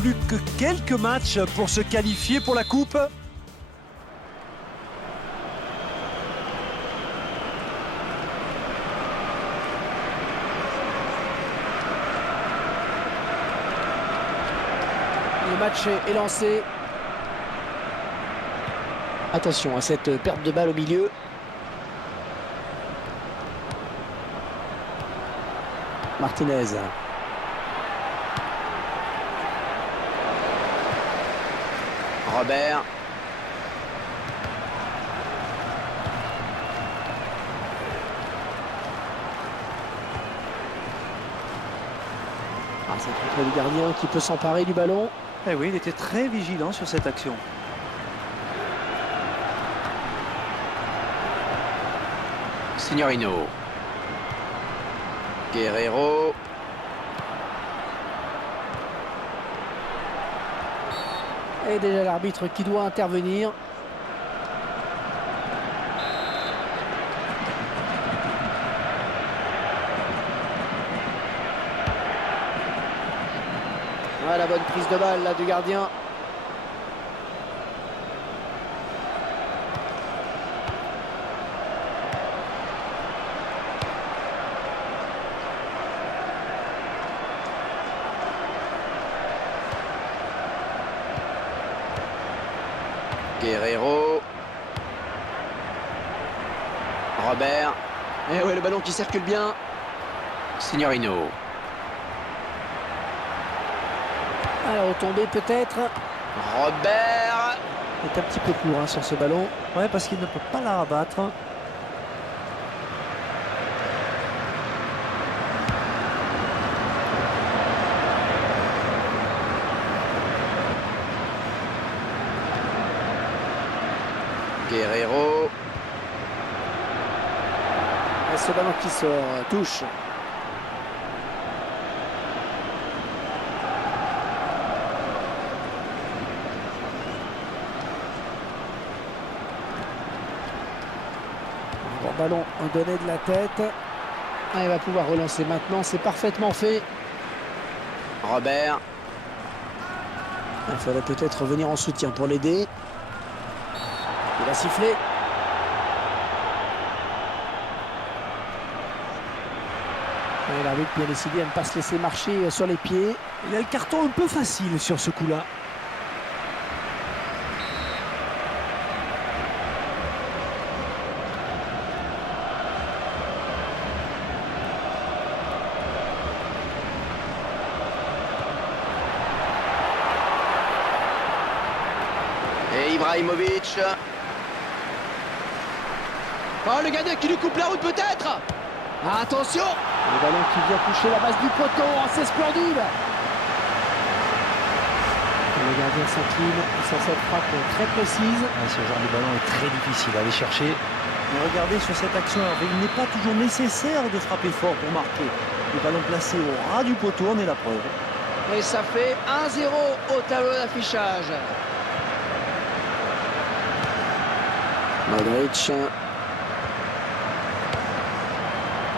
plus que quelques matchs pour se qualifier pour la Coupe. Le match est lancé. Attention à cette perte de balle au milieu. Martinez. Robert. Ah, c'est le contrôle du gardien qui peut s'emparer du ballon. Eh oui, il était très vigilant sur cette action. Signorino. Guerrero. Et déjà l'arbitre qui doit intervenir. Ah, la bonne prise de balle là du gardien. Guerrero. Robert. Et ouais, le ballon qui circule bien. Signorino. Alors, retombée peut-être. Robert. Il est un petit peu court sur ce ballon. Ouais, parce qu'il ne peut pas la rabattre. Guerrero. Et ce ballon qui sort, touche. Bon ballon donné de la tête. Ah, il va pouvoir relancer maintenant, c'est parfaitement fait. Robert. Il fallait peut-être revenir en soutien pour l'aider. Il a sifflé. Et l'arbitre bien décidé à ne pas se laisser marcher sur les pieds. Il a le carton un peu facile sur ce coup-là. Et Ibrahimovic. Oh, le gardien qui lui coupe la route peut-être. Attention. Le ballon qui vient toucher la base du poteau. Oh, c'est splendide. Le gardien s'incline sur cette frappe très précise. Ce genre de ballon est très difficile à aller chercher. Mais regardez sur cette action, il n'est pas toujours nécessaire de frapper fort pour marquer. Le ballon placé au ras du poteau en est la preuve. Et ça fait 1-0 au tableau d'affichage. Modric.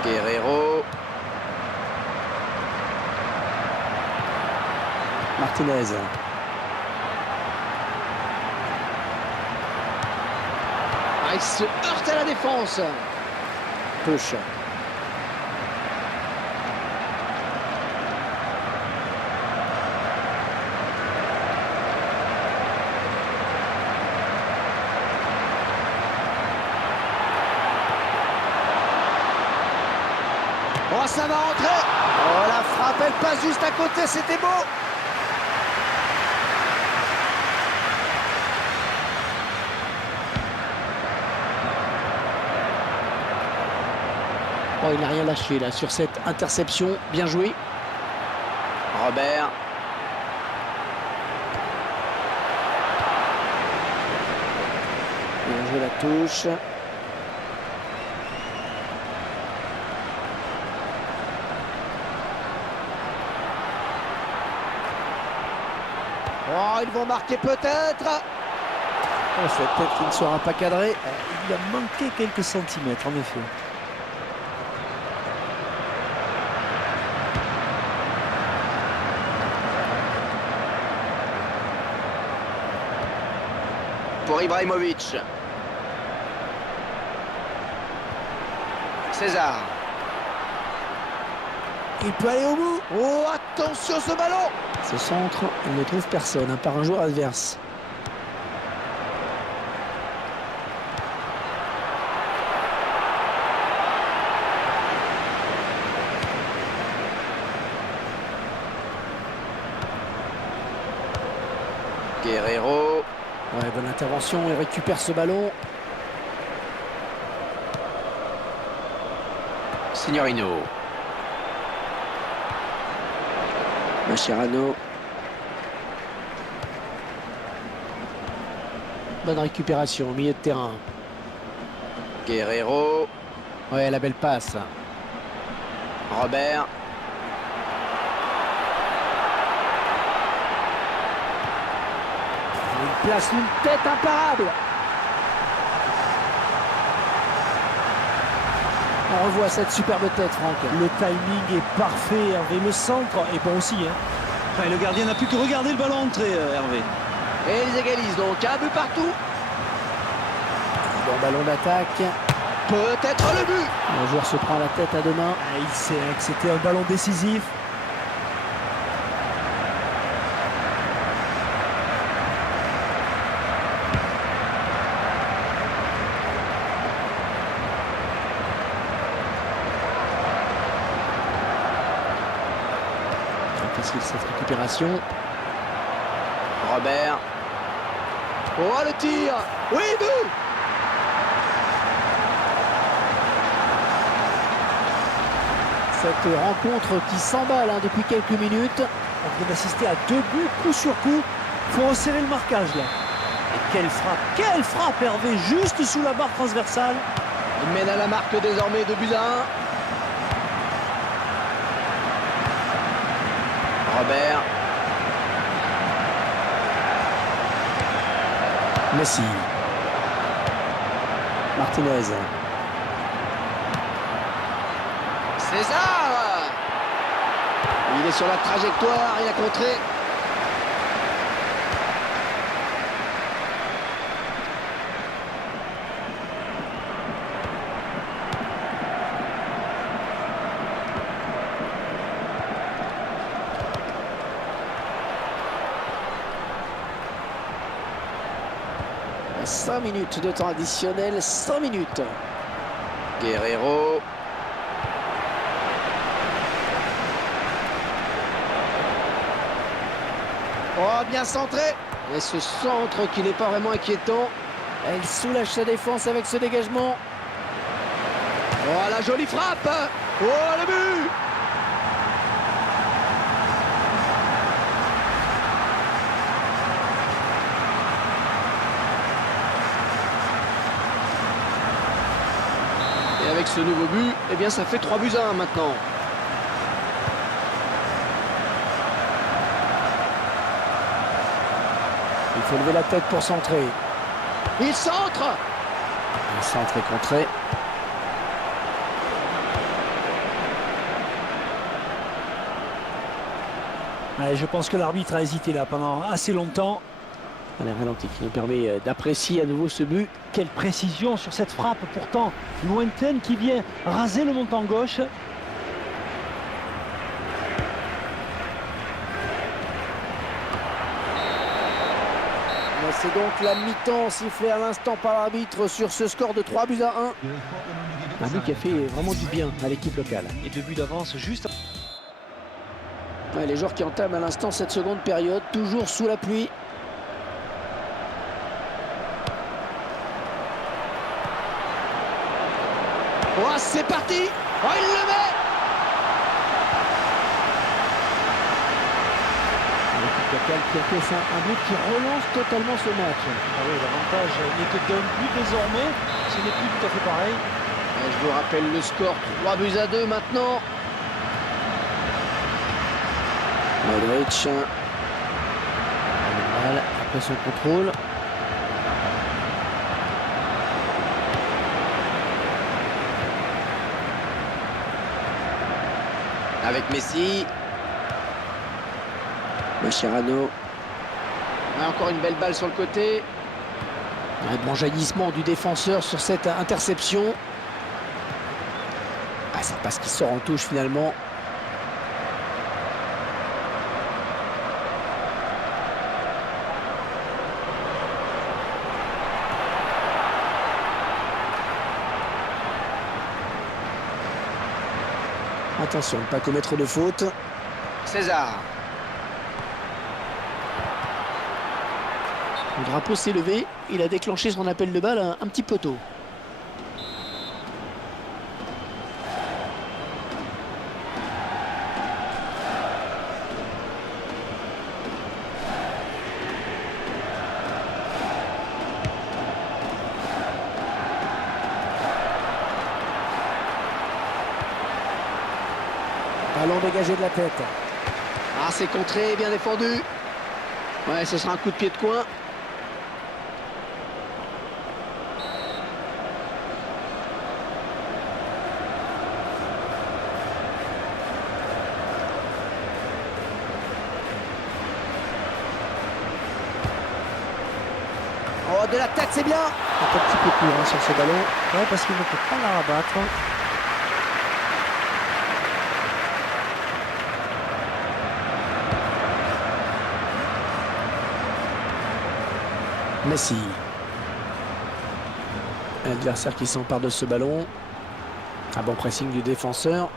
Guerrero. Martinez. Ah, il se heurte à la défense. Touche. Oh, ça va rentrer. Oh, la frappe, elle passe juste à côté, c'était beau. Oh, il n'a rien lâché là sur cette interception. Bien joué. Robert. Bien joué la touche. Oh, ils vont marquer peut-être. Oh, cette tête qui ne sera pas cadrée. Il a manqué quelques centimètres, en effet. pour Ibrahimovic. César. Il peut aller au bout. Oh, attention ce ballon. Ce centre, il ne trouve personne, par un joueur adverse. Guerreiro. Ouais, bonne intervention, il récupère ce ballon. Signorino. Mascherano. Bonne récupération au milieu de terrain. Guerreiro. Ouais, la belle passe. Robert. Il place une tête imparable. On revoit cette superbe tête, Franck. Le timing est parfait, Hervé. Le centre est bon aussi. Enfin, le gardien n'a plus que regarder le ballon entrer, Hervé. Et ils égalisent donc un but partout. Bon ballon d'attaque. Peut-être le but. Le joueur se prend la tête à deux mains. Il sait que c'était un ballon décisif. Facile cette récupération. Robert. Oh le tir. Oui, but. Cette rencontre qui s'emballe depuis quelques minutes. On vient d'assister à 2 buts coup sur coup. Il faut resserrer le marquage là. Et quelle frappe Hervé, juste sous la barre transversale. Il mène à la marque désormais 2-1. Robert. Messi. Martinez. César. Il est sur la trajectoire, il a contré. À 5 minutes de temps additionnel, 5 minutes. Guerreiro. Oh, bien centré. Et ce centre qui n'est pas vraiment inquiétant. Elle soulage sa défense avec ce dégagement. Oh, la jolie frappe. Oh, le but. Et avec ce nouveau but, eh bien ça fait 3-1 maintenant. Il faut lever la tête pour centrer. Il centre. Le centre est contré. Ouais, je pense que l'arbitre a hésité là pendant assez longtemps. Un ralenti qui nous permet d'apprécier à nouveau ce but. Quelle précision sur cette frappe pourtant lointaine qui vient raser le montant gauche. C'est donc la mi-temps sifflée à l'instant par l'arbitre sur ce score de 3-1. Un but qui a fait vraiment du bien à l'équipe locale. Et 2 buts d'avance juste. Ouais, les joueurs qui entament à l'instant cette seconde période, toujours sous la pluie. Oh, c'est parti. Oh, il le met. L'équipe locale qui a fait un but qui relance totalement ce match. Ah oui, l'avantage n'est que d'un but désormais. Ce n'est plus tout à fait pareil. Et je vous rappelle le score, 3-2 maintenant. Modric. Mal après son contrôle. Avec Messi. Mascherano. Encore une belle balle sur le côté. Un bon jaillissement du défenseur sur cette interception. Ah, ça passe qui sort en touche finalement. Attention, ne pas commettre de faute. César. Le drapeau s'est levé. Il a déclenché son appel de balle un petit peu tôt. Ballon dégagé de la tête. Ah, c'est contré, bien défendu. Ouais, ce sera un coup de pied de coin. Oh, de la tête, c'est bien. Un petit peu court hein, sur ce ballon. Ouais, parce qu'il ne peut pas la rabattre. Messi. L'adversaire qui s'empare de ce ballon. Un bon pressing du défenseur.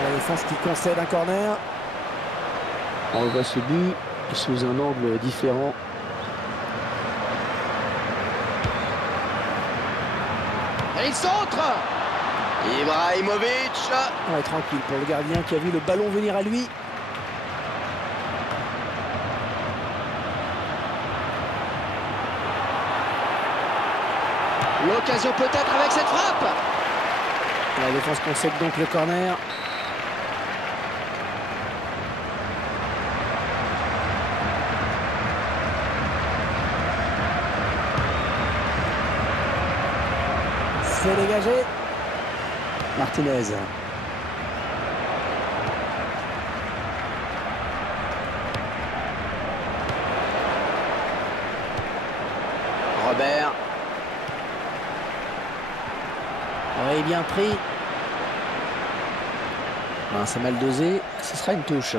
La défense qui concède un corner. On voit ce but sous un angle différent. Et il centre. Ibrahimovic. Ouais, tranquille pour le gardien qui a vu le ballon venir à lui. L'occasion peut-être avec cette frappe. La défense concède donc le corner. C'est dégagé. Martinez. Robert. Oui, bien pris. Ah, c'est mal dosé. Ce sera une touche.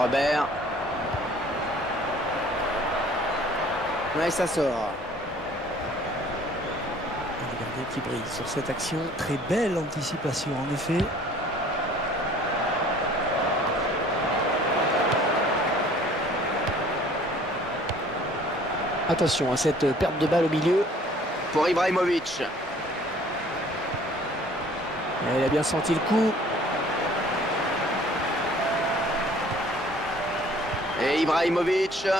Robert. Ouais, ça sort. Le gardien qui brille sur cette action. Très belle anticipation, en effet. Attention à cette perte de balle au milieu. Pour Ibrahimovic. Et il a bien senti le coup. Et Ibrahimovic. Le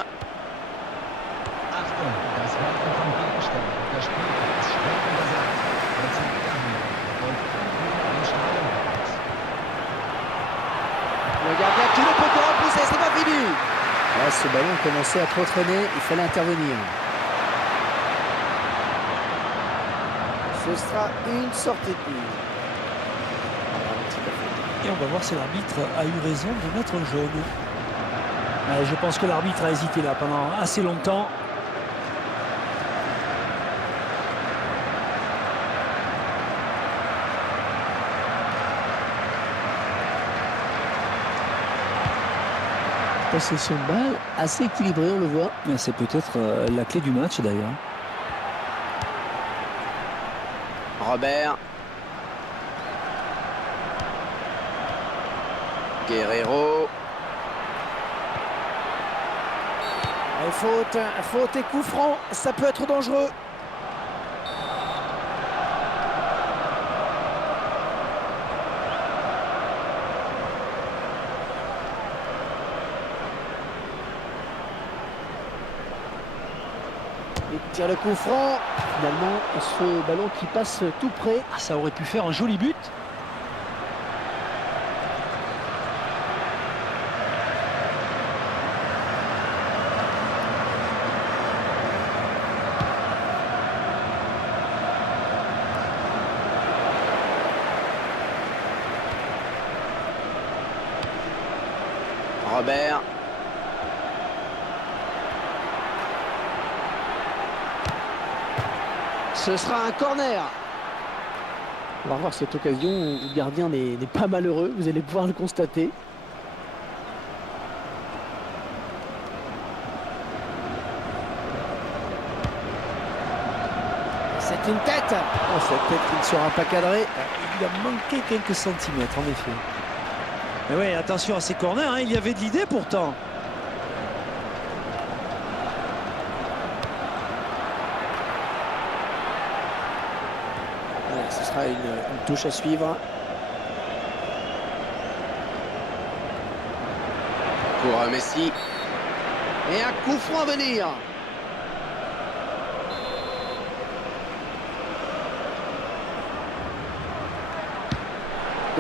gardien qui ne peut que repousser, c'est pas fini. Ah, ce ballon commençait à trop traîner, il fallait intervenir. Ce sera une sortie de but. Et on va voir si l'arbitre a eu raison de mettre un jaune. Je pense que l'arbitre a hésité là pendant assez longtemps. Possession de balle assez équilibrée, on le voit. C'est peut-être la clé du match d'ailleurs. Robert. Guerrero. Et faute et coup franc, ça peut être dangereux. Il tire le coup franc. Finalement, ce ballon qui passe tout près. Ah, ça aurait pu faire un joli but. Robert. Ce sera un corner. On va voir cette occasion où le gardien n'est pas malheureux. Vous allez pouvoir le constater. C'est une tête. Oh, cette tête qui ne sera pas cadrée. Il a manqué quelques centimètres, en effet. Mais ouais, attention à ces corners, hein, il y avait de l'idée pourtant. Voilà, ce sera une touche à suivre. Pour Messi. Et un coup franc à venir.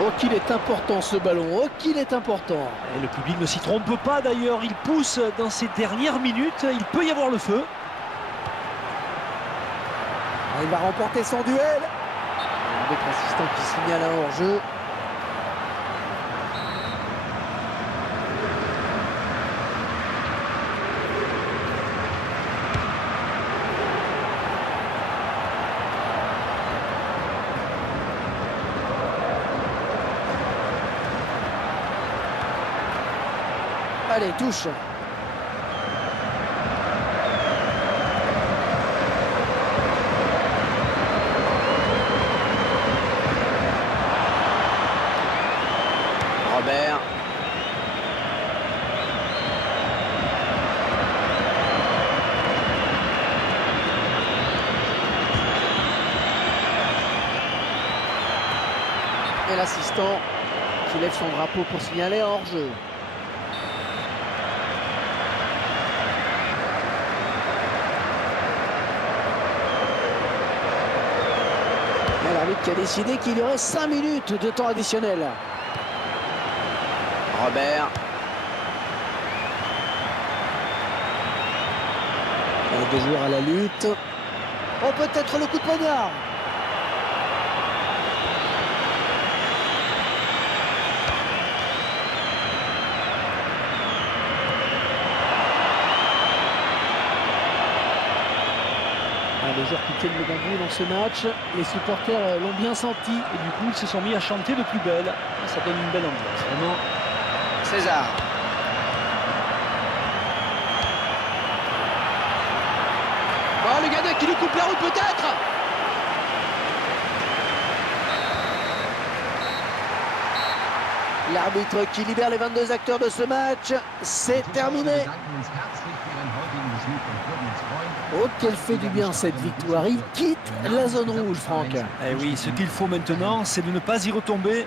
Oh qu'il est important ce ballon, oh qu'il est important. Et le public ne s'y trompe pas d'ailleurs, il pousse dans ces dernières minutes, il peut y avoir le feu. Il va remporter son duel. Avec l'assistant qui signale un hors-jeu. Allez, touche. Robert. Et l'assistant qui lève son drapeau pour signaler hors-jeu. L'arbitre qui a décidé qu'il y aurait 5 minutes de temps additionnel. Robert. Deux joueurs à la lutte. Oh, peut-être le coup de poignard. Les joueurs qui tiennent le bambou dans ce match, les supporters l'ont bien senti. Et du coup, ils se sont mis à chanter de plus belle. Ça donne une belle ambiance, vraiment. César. Oh, le gardien qui lui coupe la route peut-être. L'arbitre qui libère les 22 acteurs de ce match. C'est terminé. Oh, qu'elle fait du bien cette victoire. Il quitte la zone rouge, Franck. Eh oui, ce qu'il faut maintenant, c'est de ne pas y retomber.